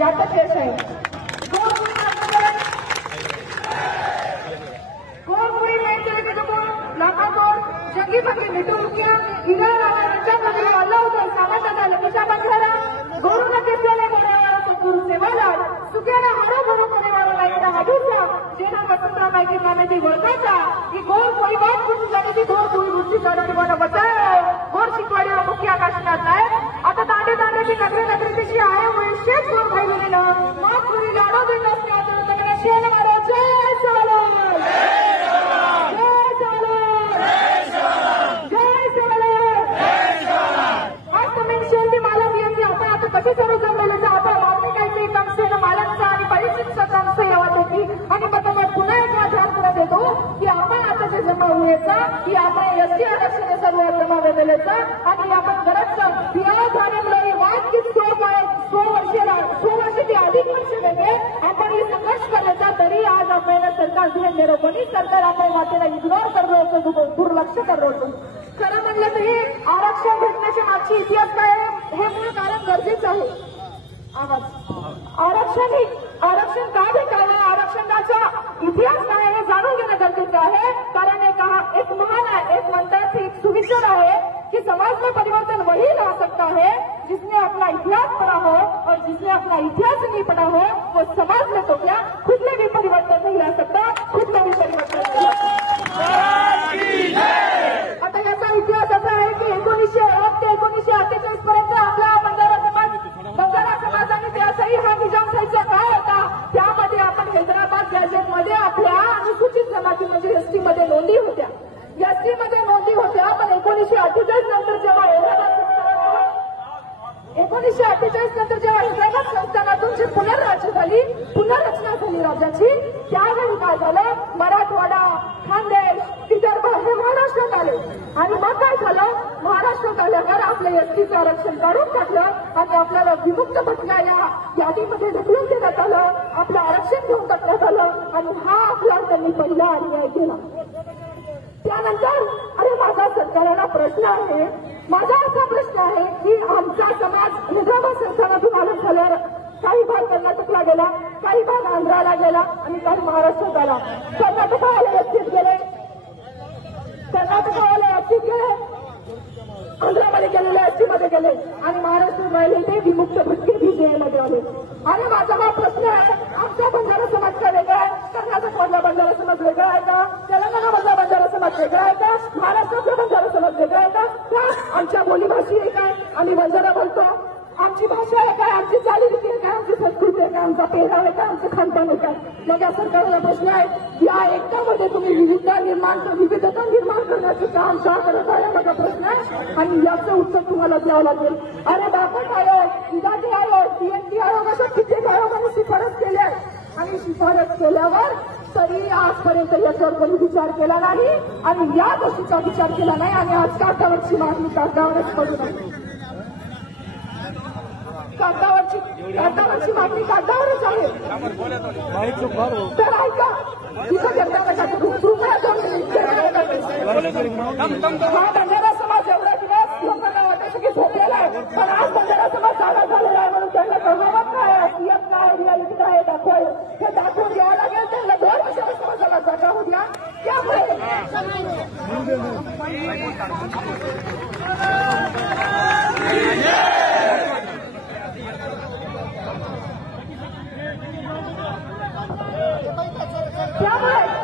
यातच यश आहे. जंगी बंगी मिटवणुक्या इराणाच्या मध्ये आला होता सामान्याला लपेटा बांधणारा गौरव केसले बोलावाला सद्गुरु सेवालाल सुकेला हरो भरो करेवाला लाईटा हाडूचा जेना वसंतराव नाईक नामे ती ओळखाचा की गोर कोई बात कुठे जाणे ती गोर कोई वृत्ती काढणे बना बचाव गोर शिकवाडी मुख्य आकाशनाथ आहे. आता तांडे तांडेची नगरी नगरीची आहे वैशेष गोर भाईलेला मात पुरी लाडो देत असते आता तगडे शेल मारा जय सेवालाल कसे सर्व जमलेलं आपण मागणी काहीतरी कमसेनं मालकचा आणि परीक्षेचा कमस यावासाठी आणि मग पुन्हा एकदा ध्यान करत येतो की आपण आता जे जमा होण्याचा की आपण एसटी आरक्षण सर्व जमा वेलेचा आणि आपण गरज या झाल्यामुळे वाद की 100 वर्ष ते अधिक वर्ष वेगळे आपण ही संघर्ष करायचा तरी आज आपल्याला सरकार ध्यान देणं कोणी सरकार आपण मातेला इग्नोर करलो होतो दुर्लक्ष करलो होतो. खरं म्हणलं तर हे आरक्षण भेटण्याच्या मागची इतिहास काय आहे हे मूळ कारण गरजेचं आहे. आरक्षण का भेटावं आरक्षणाचा इतिहास काय आहे जाणून घेणं गरजेचं आहे. कारण एक महान आहे एक म्हणतात एक सुविचार आहे कि समाज में परिवर्तन वही ला सकता है जिसने अपना इतिहास पढ़ा हो और जिसने अपना इतिहास नहीं पढ़ा हो वो समाज में तो क्या खुद में भी परिवर्तन नहीं ला सकता खुद में भी परिवर्तन नहीं ला सकता. आता याचा इतिहास असा आहे की 1901 ते 1948 पर्यंत आपला बंजारा समाजाने त्याचाही हा निजामशाहीचा काळ होता. त्यामध्ये आपण हैदराबाद गॅझेटमध्ये आपल्या अनुसूचित जमाती म्हणजे एसटी मध्ये नोंदी होत्या. एसटी मध्ये नोंदी होत्या पण 1948 नंतर जेव्हा हैदराबाद संस्थानातून जी पुनर्रचना झाली राज्याची त्यावेळी काय झालं मराठवाडा खानदेश विदर्भ हे महाराष्ट्रात आले आणि मग काय झालं महाराष्ट्रात आल्यावर आपल्या एसटीचं आरक्षण काढून टाकलं आणि आपल्याला विमुक्त भटक्या या यादीमध्ये ढकलून देण्यात आलं. आपलं आरक्षण घेऊन टाकण्यात आलं आणि हा आपला त्यांनी पहिला अन्याय केला. त्यानंतर अरे माझा सरकारला प्रश्न आहे माझा असा प्रश्न आहे की आमचा समाज हैदराबाद संस्थानातून अलग झाल्यावर काही भाग कर्नाटकला गेला काही भाग आंध्राला गेला आणि काही महाराष्ट्रात आला. कर्नाटकवाले एसटीत गेले आंध्रामध्ये गेलेले एसटी मध्ये गेले आणि महाराष्ट्रात राहिले ते विमुक्त भटके बीजेमध्ये आले. आणि माझा हा प्रश्न आहे आमचा बंजारा समाज का वेगळा आहे कर्नाटक मधला बंजारा समाज वेगळा आहे का तेलंगणा मधला बंजारा समाज वेगळा आहे का महाराष्ट्रातला बंजारा समाज वेगळा आहे का आमच्या बोलीभाषी आहे काय आम्ही बंजारा बोलतो आमची भाषा आहे काय आमची चालीरीती आहे काय आमची संस्कृती आहे काय आमचा पेहराव आहे काय आमचं खानपान आहे काय. मग या सरकारला प्रश्न आहे या एकतामध्ये तुम्ही विविधता निर्माण करण्याचं काम का करत आहे माझा प्रश्न आहे आणि याचं उत्तर तुम्हाला द्यावं लागेल. अरे बापट आयोग विधाती आयोग सीएनटी आयोग अशा कित्येक आयोगाने शिफारस केल्या आणि शिफारस केल्यावर तरी आजपर्यंत याच्यावर कोणी विचार केला नाही आणि या गोष्टीचा विचार केला नाही आणि आज कागदावरची मागणी कागदावरच पडू नये. कागदावरची मागणी कागदावरच आहे. तर ऐका तिथं हा बंजारा समाज एवढा दिवस लोकांना वाटायचं की झोपलेला आहे पण आज बंजारा समाज जागा झालेला आहे म्हणून त्यांना कळवत काय सीएम काय रियालिटी काय दाखवाय हे दाखवून द्यावं लागेल. त्यांना 2 वर्षाला समाजाला जागा होऊ द्या. त्यामुळे त्यामुळे